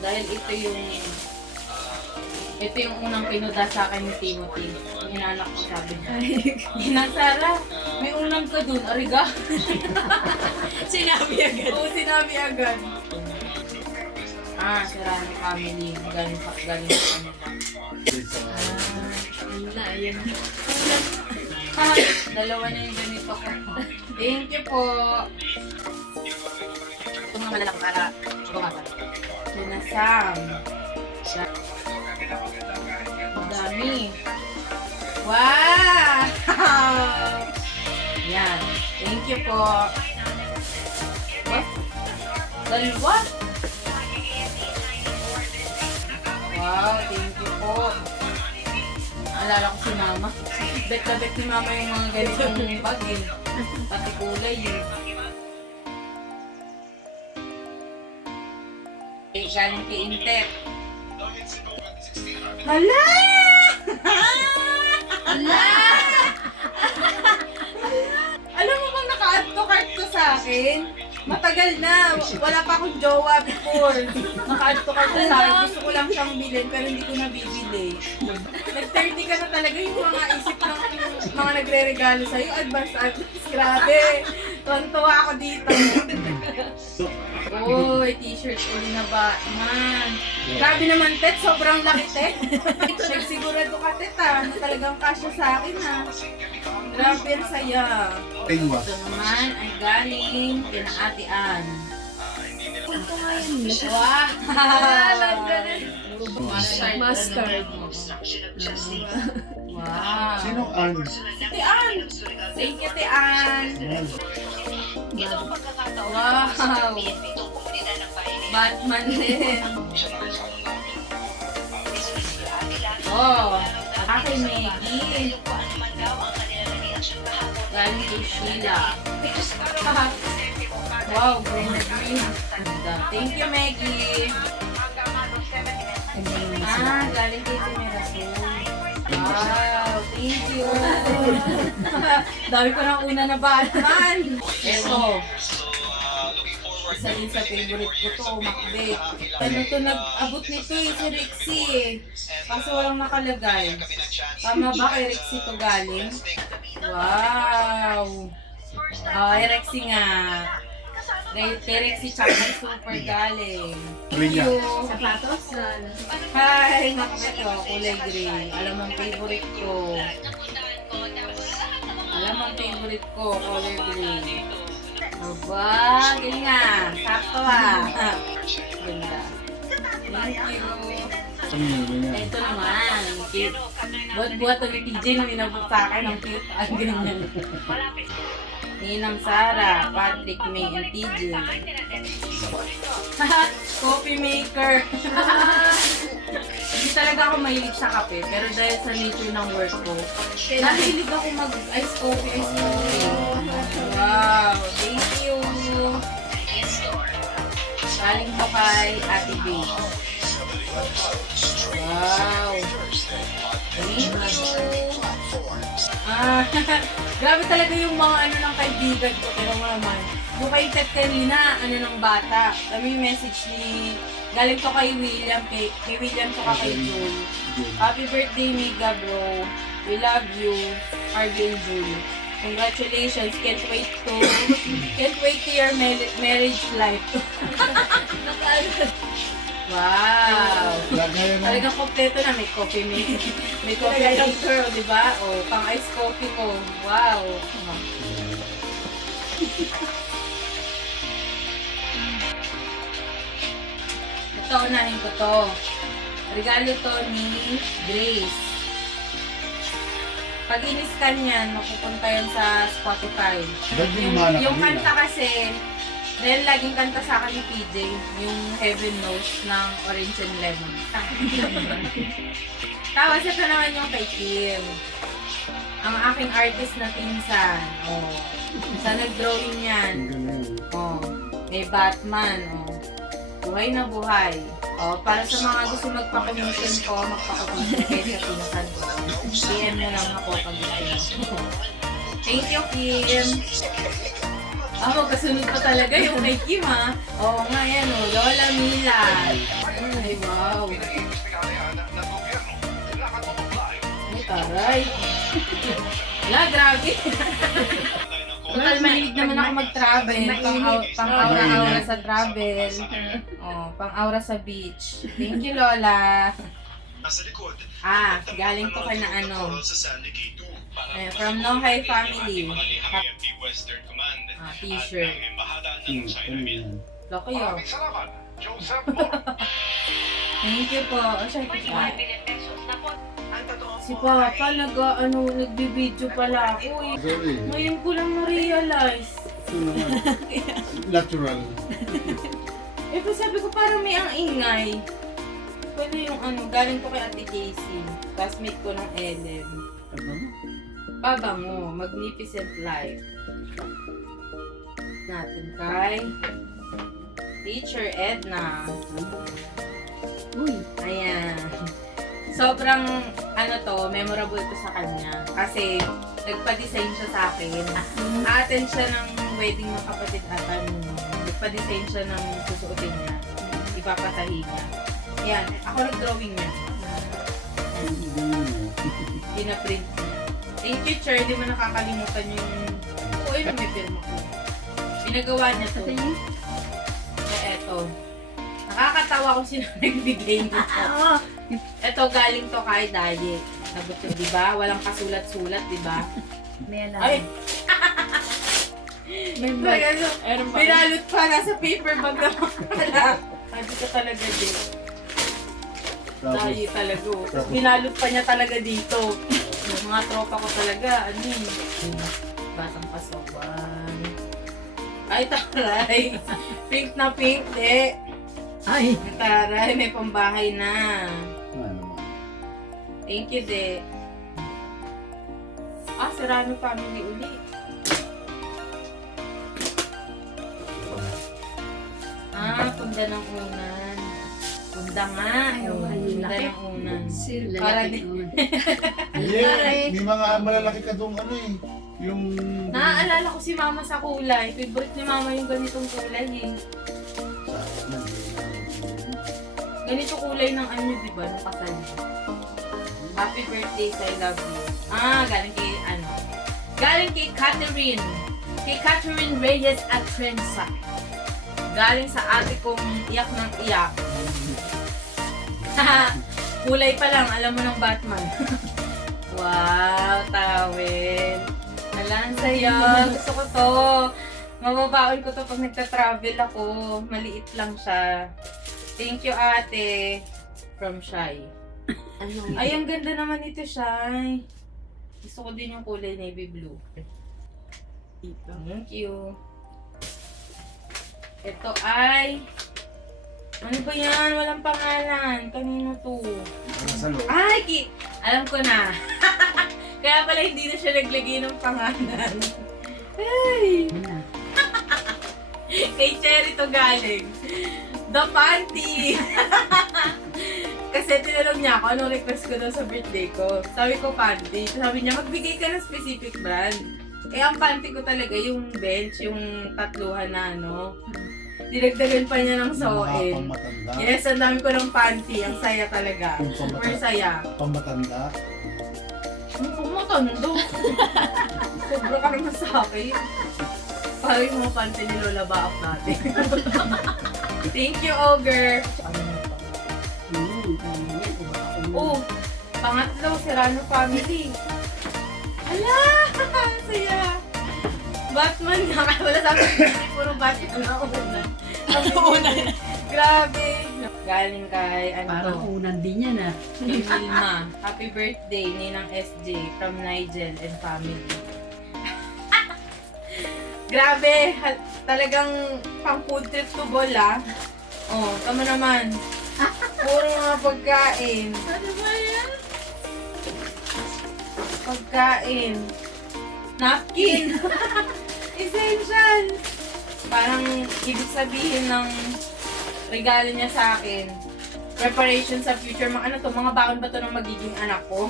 Dahil ito yung unang pinuda sa akin ni Timothy. Yung hinanak ko, sabi niya. Hinang Sarah, may unang ka dun, ariga. Sinabi agad. Oo, sinabi agad. Sarami family. Galing sa kanila. Wala, yun. Dalawa na yung ganito ko. Thank you po. Ito mga malalaki para bumaba. Sinasam. Ang dami. Wow! Yan. Thank you po. What? Dalawa? Wow, thank you po. Naalala ko si Mama. Bet na bet ni Mama yung mga ganitong bag eh. Pati kulay eh. Galing kay Intep. Hala! Hala! Alam mo bang naka-add to cart ko sa akin? Matagal na. Wala pa akong jowa before. Naka-add to cart ko sa akin. Gusto ko lang siyang bilhin pero hindi ko nabibili. Nag-30 ka na talaga yung mga isip ng mga nagre-regalo sa'yo. Advance. Grabe. Tuwan-tuwa ako dito. Uy, t-shirt uli na Batman. Grabe naman, Tet. Sobrang laki, Tet. Sigurado ka, Tet, na talagang kasya sa akin, ha. Grabe, ang saya. Ito naman ay galing kina Ate Ann. Punto nga yun. Wow! Mustard. Wow! Sino Ann? Ate Ann! Thank you, Ate Ann! Wow! Batman din. Oh, aking Maggie. Galing kay Sheila. Wow, green na green. Thank you, Maggie. Galing kay Timerasul. Wow, thank you. Dami ko ng una na Batman. Ito. Isa din sa favorite ko to, McBake. Ano to nag-abot nito eh, si Rexy eh. Kaso walang nakalagay. Tama ba kay Rexy to galing? Wow! Ay, Rexy nga. Kay Rexy tsaka kay Super galing. Thank you. Sapatos? Hi! McBake ko, kulay gray. Alam mong favorite ko. Kulay gray. Aba, galing nga. Sakto Ganda. Thank you. Ito naman. Cute. Buhat-buhat to ni TJ nung inabot sa akin. Ang cute. Ang ganyan. Ninang Sara, Patrick, May, and TJ. Coffee maker. Hindi talaga ako mahilig sa kape. Pero dahil sa nature ng work ko, nahilig ako mag-ice coffee. Wow, thank you. Galing po kay Ate B. Wow. Thank you. Grabe talaga yung mga ng kaibigan ko. Pero naman, yung kay Ted kanina, ng bata. Kami yung message ni, galing to kay William, kay William to kay Joel. Happy birthday, Miga bro. We love you, Harvey and Julie. Congratulations. Can't wait to your marriage life. Wow. Talagang kompleto na. May coffee maker. May coffee maker, di ba? O, pang ice coffee ko. Wow. Ito, unahin ko to. Regalo to ni Grace. Pag in-scan yan, mapupunta yan sa Spotify. Yung kanta kasi, dahil laging kanta sa akin ni PJ, yung Heaven Knows ng Orange and Lemon. Tapos ito naman yung kay Kim. Ang aking artist na pinsan. Oh. Sa nag-drawing yan. Oh. May Batman. Oh. Buhay na buhay. Oh, para sa mga gusto magpa-commission ko, magpa-commission kayo sa pinsan ko. PM na lang ako pag gusto. Thank you, Kim. Kasunod pa talaga yung kay Kim, ha? Oo nga, yan, oh. Lola Mila. Ay, wow. Ay, taray. Wala, grabe. Total, mahilig naman ako mag-travel. Pang-aura-aura sa travel. Oh, pang-aura sa beach. Thank you, Lola. Galing po ka na ano. From Nohay Family. T-shirt. Loko yun. Thank you po. Si Papa, nagbibideo pala ako eh. Sorry. Ngayon ko lang na-realize. Natural. Sabi ko parang may ang ingay. Pwede yung galing ko kay Ate Casey. Classmate ko ng Ellen. Pabango, Magnificent Life. Natin kay Teacher Edna. Uy. Ayan. Sobrang, memorable to sa kanya. Kasi, nagpa-design siya sa akin. Attend siya ng wedding ng kapatid ata nung nagpa-design siya ng susuotin niya. Ipapatahi niya. Ayan, ako nag-drawing niya. Pinaprint niya. Thank you, Cher. Di mo nakakalimutan yung... may firma ko. Pinagawa niya to. Eto. Nakakatawa kung sino nagbigay nito. Ito galing to kay Diet. Nabot yun, di ba? Walang kasulat-sulat, di ba? May alam. Ay! Binalot pa, nasa paper bag na pala. Sabi ko talaga din. Diet talaga. Tapos binalot pa niya talaga dito. Yung mga tropa ko talaga, batang pasokan. Ay, taray! Pink na pink, de! Ay. Taray, may pambahay na. Thank you, de. Serrano family uli. Punda ng unan. Punda nga. Punda ng unan. Para din. May mga malalaki ka doon yung... Naaalala ko si Mama sa kulay. Favorite ni Mama yung ganitong kulay eh. Ganito kulay ng di ba? Ng kasal niya. Happy birthday, I love you. Galing kay Galing kay Catherine. Kay Catherine Reyes Atrenza. Galing sa ate kong iyak ng iyak. Kulay pa lang, alam mo ng Batman. Wow, tawel. Alam sa'yo. Gusto ko to. Mababaon ko to pag nagta-travel ako. Maliit lang siya. Thank you, ate. From Shai. Ay, ang ganda naman ito, Shai. Gusto ko din yung kulay navy blue. Thank you. Ito ay... Ano ba yan? Walang pangalan. Kanino to? Ay, alam ko na. Kaya pala hindi na siya naglagay ng pangalan. Ay! Kay Cherry to galing. The Panty! Kasi tinanong niya ako anong request ko daw sa birthday ko. Sabi ko panty. Sabi niya magbigay ka ng specific brand. Ang panty ko talaga yung bench, yung tatluhan na Dinagdagan pa niya ng soin. Yes, ang dami ko ng panty. Ang saya talaga. Super saya. Pamatanda? Pumatando. Sobra ka naman sa akin. Parang yung mga panty ni Lola Baak natin. Thank you, Ogre. Pangatlo, Serrano family. Ala! Saya! Batman nga. Wala sabi ko, puro Batman na unan. Unan. Grabe. Galing kay, Parang unan din yan kay Wilma. Happy birthday, Ninang SJ from Nigel and family. Grabe. Talagang pang food trip to ball tama naman. Puro mga pagkain. Ano ba yan? Pagkain. Napkin. Essential. Parang ibig sabihin ng regalo niya sa akin. Preparation sa future. Mga mga baon ba to ng magiging anak ko?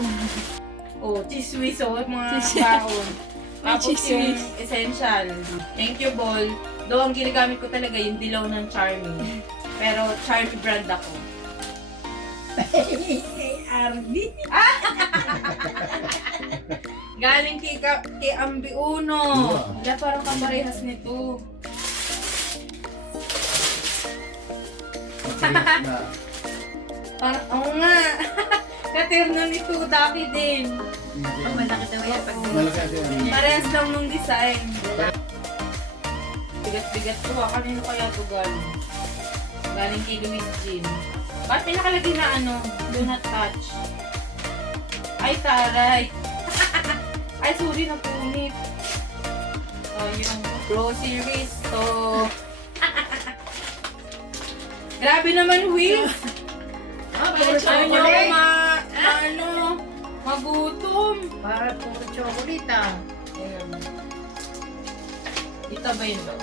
Chismis mga baon. Tapos yung essential. Thank you, Ball. Though ang ginagamit ko talaga yung dilaw ng Charmy. Pero Charmy brand ako. Kay Arby. Galing kay Ambi Uno. Wala, parang kaparehas nito. Matigas na. Parang, oo nga. Katerno nito, daki din. Pag malaki daw yan. Pag Malaki kasi yan. Parehas lang nung design. Bigat-bigat ko. Kanino kaya ito galing? Galing kay Louis Jean. Bakit may nakalagay na ano? Do not touch. Ay, taray. Ay, sorry, napunit. Yung groceries to. Grabe naman, Will. Ayaw niyo ako magutom. para puro chocolate ah. Ayun. Ito ba yun doon?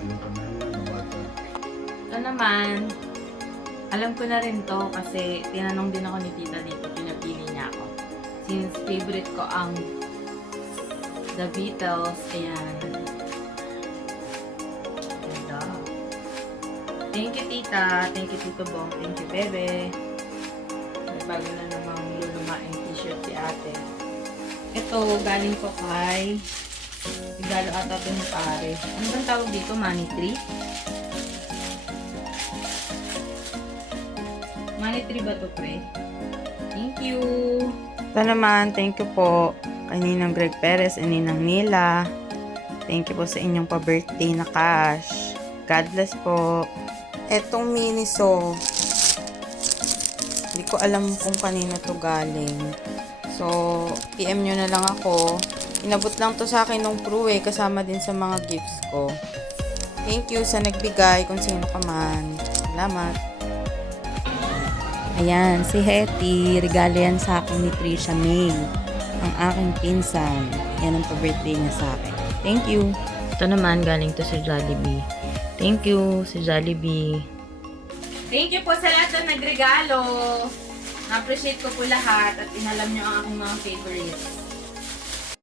Ano ka na yun, mga bata. Ito naman, alam ko na rin to kasi tinanong din ako ni tita dito, pinapili niya ako. Since favorite ko ang The Beatles, ayan. Ganda. Thank you, tita. Thank you, Tito Bong. Thank you, bebe. May bago na namang lulumaing t-shirt si ate. Ito, galing ko kay regalo ata ito ni pare. Ano bang tawag dito? Money tree? Money tree ba ito, pre? Thank you! Ito naman, thank you po kay Ninang Greg Perez and Ninang Nila. Thank you po sa inyong pa-birthday na cash. God bless po. Etong Miniso, hindi ko alam kung kanino to galing. So, PM nyo na lang ako. Inabot lang to sa akin nung Pru kasama din sa mga gifts ko. Thank you sa nagbigay kung sino ka man. Salamat. Ayan, si Hetty. Regalo yan sa akin ni Trisha May. Ang aking pinsan. Yan ang pa-birthday niya sa akin. Thank you. Ito naman, galing to sa Jollibee. Thank you, si Jollibee. Thank you po sa lahat na nagregalo. Na-appreciate ko po lahat at inalam nyo ang aking mga favorites.